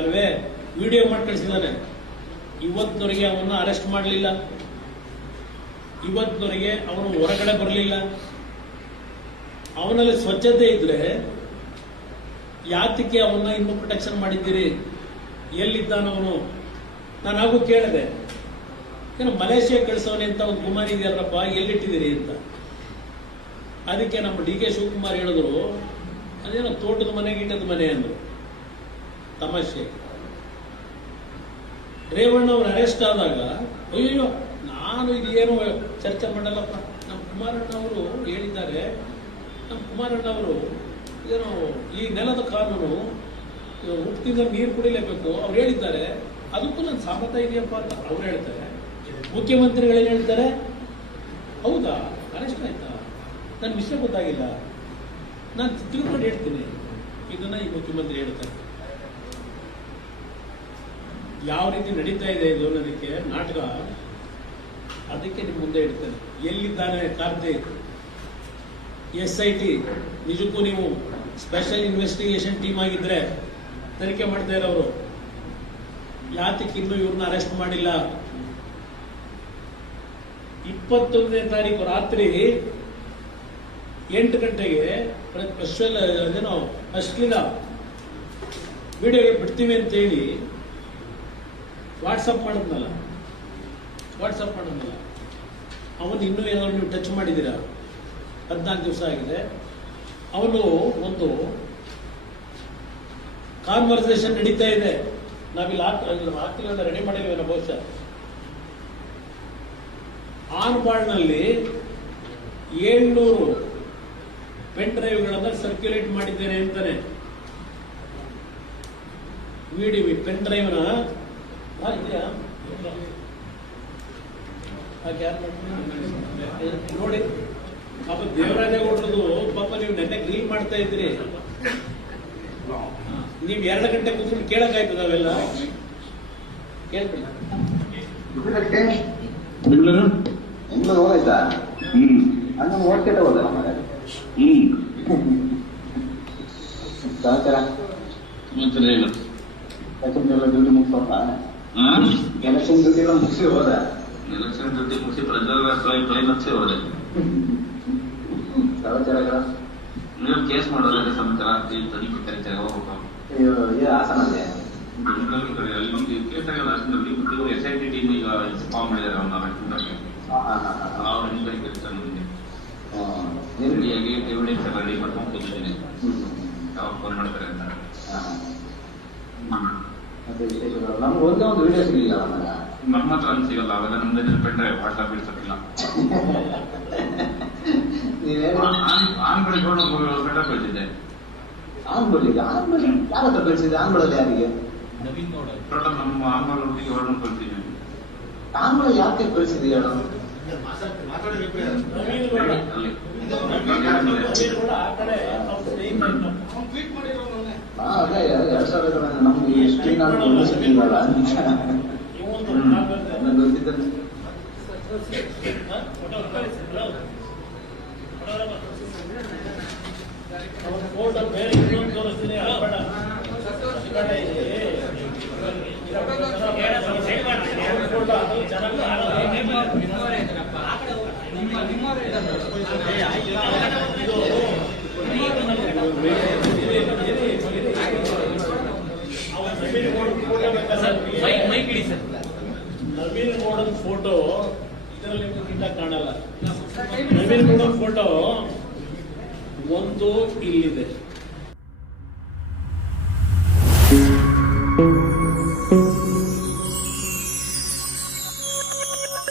ಅಲ್ವೇ ವಿಡಿಯೋ ಮಾಡಿ ಕಳಿಸಿದ್ದಾನೆ. ಇವತ್ತಿನವರೆಗೆ ಅವನ್ನ ಅರೆಸ್ಟ್ ಮಾಡಲಿಲ್ಲ, ಇವತ್ತಿನವರೆಗೆ ಅವನು ಹೊರಗಡೆ ಬರಲಿಲ್ಲ. ಅವನಲ್ಲಿ ಸ್ವಚ್ಛತೆ ಇದ್ರೆ ಯಾತಕ್ಕೆ ಅವನ್ನ ಇನ್ನೂ ಪ್ರೊಟೆಕ್ಷನ್ ಮಾಡಿದ್ದೀರಿ? ಎಲ್ಲಿದ್ದಾನವನು? ನಾನು ಹಾಗೂ ಕೇಳಿದೆ, ಏನೋ ಮಲೇಷಿಯಾ ಕಳಿಸೋನೆ ಅಂತ ಒಂದು ಗುಮಾನಿ ಇದೆಯಲ್ಲಪ್ಪ, ಎಲ್ಲಿಟ್ಟಿದ್ದೀರಿ ಅಂತ. ಅದಕ್ಕೆ ನಮ್ಮ ಡಿ ಕೆ ಶಿವಕುಮಾರ್ ಹೇಳಿದ್ರು, ಅದೇನೋ ತೋಟದ ಮನೆ ಗಿಟ್ಟದ ಮನೆ ಅಂದ್ರು. ತಮಾಷೆ. ರೇವಣ್ಣ ಅವರು ಅರೆಸ್ಟ್ ಆದಾಗ ಅಯ್ಯೋ ನಾನು ಇದೇನು ಚರ್ಚೆ ಮಾಡಲ್ಲಪ್ಪ, ನಮ್ಮ ಕುಮಾರಣ್ಣ ಅವರು ಹೇಳಿದ್ದಾರೆ, ನಮ್ಮ ಕುಮಾರಣ್ಣ ಅವರು ಏನೋ ಈ ನೆಲದ ಕಾನೂನು ಹುಟ್ಟಿದ ನೀರು ಕುಡಿಲೇಬೇಕು ಅವ್ರು ಹೇಳಿದ್ದಾರೆ, ಅದಕ್ಕೂ ನನ್ನ ಸಮ್ಮತ ಇದೆಯಪ್ಪ ಅಂತ ಅವ್ರು ಹೇಳ್ತಾರೆ. ಮುಖ್ಯಮಂತ್ರಿಗಳೇನು ಹೇಳ್ತಾರೆ? ಹೌದಾ ಅರೆಸ್ಟ್ ಆಯ್ತಾ? ನನ್ನ ವಿಷಯ ಗೊತ್ತಾಗಿಲ್ಲ, ನಾನು ತಿಳ್ಕೊಂಡು ಹೇಳ್ತೀನಿ. ಇದನ್ನ ಈ ಮುಖ್ಯಮಂತ್ರಿ ಹೇಳ್ತಾರೆ. ಯಾವ ರೀತಿ ನಡೀತಾ ಇದೆ ಇದು ನನಗೆ ನಾಟಕ, ಅದಕ್ಕೆ ನಿಮ್ಮ ಮುಂದೆ ಇಡ್ತೇನೆ. ಎಲ್ಲಿದ್ದಾನೆ ಕಾರ್ತಿಕ್? SIT ನಿಜಕ್ಕೂ ನೀವು ಸ್ಪೆಷಲ್ ಇನ್ವೆಸ್ಟಿಗೇಷನ್ ಟೀಮ್ ಆಗಿದ್ರೆ ತನಿಖೆ ಮಾಡ್ತಾ ಇರೋರು, ಯಾತಕ್ಕೆ ಇನ್ನೂ ಇವ್ರನ್ನ ಅರೆಸ್ಟ್ ಮಾಡಿಲ್ಲ? 21ನೇ ತಾರೀಕು ರಾತ್ರಿ 8 ಗಂಟೆಗೆ ಸ್ಪೆಷಲ್ ಅದೇನೋ ಅಶ್ಲೀಲ ವಿಡಿಯೋ ಬಿಡ್ತೀವಿ ಅಂತ ಹೇಳಿ ವಾಟ್ಸಪ್ ಮಾಡಿದ್ನಲ್ಲ, ಅವನು ಇನ್ನೂ ಏನಾದ್ರು ನೀವು ಟಚ್ ಮಾಡಿದ್ದೀರಾ? 14 ದಿವಸ ಆಗಿದೆ. ಅವನು ಒಂದು ಕಾನ್ವರ್ಸೇಷನ್ ನಡೀತಾ ಇದೆ, ನಾವಿಲ್ಲಿ ಹಾಕ್ತಿಲ್ಲ, ರೆಡಿ ಮಾಡಿಲ್ವೇನೋ ಬಹುಶಃ. ಆನ್ಬಾರ್ಡ್ನಲ್ಲಿ 700 ಪೆನ್ ಡ್ರೈವ್ಗಳನ್ನು ಸರ್ಕ್ಯುಲೇಟ್ ಮಾಡಿದ್ದೇನೆ ಅಂತಾನೆ. ಪೆನ್ ಡ್ರೈವ್ನ ನೋಡಿ. ಪಾಪ ದೇವರಾಜೇಗೌಡರದು ಪಾಪ ನೀವು ನೆನ್ನೆ ಗ್ರೀಲ್ ಮಾಡ್ತಾ ಇದ್ರಿ, ನೀವು 2 ಗಂಟೆ ಕೂತ್ಕೊಂಡು ಕೇಳಕ್ಕಾಯ್ತದ? ಅವೆಲ್ಲ ಕೇಳ್ತೀನಿ. ಬೆಂಗಳೂರು ಹೋಗಾಯ್ತಾ? ಹಂಗ ಓದ್ಕೆಟ ಹೋದ ಸಹಚಾರ ಡ್ಯೂಟಿ ಮುಗಿಸೋಣ. ಎಲೆಕ್ಷನ್ ಡ್ಯೂಟಿ ಎಲ್ಲ ಮುಗಿಸಿ ಹೋದ. ಎಲೆಕ್ಷನ್ ಡ್ಯೂಟಿ ಮುಗಿಸಿ ಪ್ರಜಾರಾಜ್ಯ ಹೋದೆ. ಸಹಚಾರಗಳ ನೀವು ಕೇಸ್ ಮಾಡೋದ್ರೆ ಸಮಾಚಾರ ತನಿಖೆ ಕರೀತಾರೆ, ಹೋಗ್ಬೇಕು. ಹಾಸನಲ್ಲೇ ಅಲ್ಲಿ ಕೇಸ್ ಆಗಲ್ಲ. SIT ಟೀಮ್ ಈಗ ಫಾರ್ಮ್ ಮಾಡಿದ್ದಾರೆ, ಅವ್ರನ್ನ ಅವ್ರ ಎನ್ಕ್ವೈರಿ ಕರೀತಾರೆ. ರೆಡಿಯಾಗಿ ಎವಿಡೆನ್ಸ್ ಎಲ್ಲ ರೆಡಿ ಮಾಡ್ಕೊಂಡು ಕೂತಿದ್ದೀನಿ, ಯಾವಾಗ ಫೋನ್ ಮಾಡ್ತಾರೆ ಅಂತ. ಮತ್ತೆ ವಿಶೇಷಗಳು ನಮ್ಗೆ ಒಂದೇ ಒಂದು ವಿಡಿಯೋ ಸಿಗಲಿಲ್ಲ. ನಮ್ಮ ಹತ್ರ ಅಲ್ಲಿ ಸಿಗಲ್ಲ, ಅವೆಲ್ಲ ನಮ್ದು ನೆನಪಿಟ್ರೆ ವಾಟ್ಸಪ್ ಬಿಡ್ಸಕ್ಕಿಲ್ಲ. ಆನ್ಬಳಿ ಪೆಟ್ಟ ಕಳಿಸಿದ್ದೆ. ಆನ್ಬಳಿ ಯಾರ ಹತ್ರ ಕಳಿಸಿದ್ದೆ? ಆನ್ಬಳಲ್ಲಿ ಯಾರಿಗೆ? ಟೋಟಲ್ ನಮ್ಮ ಆನ್ಬಳೊಟ್ಟಿಗೆ ಹೊರಡು ಕಳಿಸಿದ್ದೀನಿ. ಆನ್ಬಳ ಯಾಕೆ ಕಳಿಸಿದೀಯ? ಅದೇ 2000 ನಮ್ಗೆ ಎಷ್ಟು ಗೊತ್ತಿದ್ದ ನವೀನ್ ಗೌಡನ ಫೋಟೋ ಇದರಲ್ಲಿ ಕಾಣಲ್ಲ. ನವೀನ್ ಗೌಡನ ಫೋಟೋ ಒಂದು ಇಲ್ಲಿದೆ.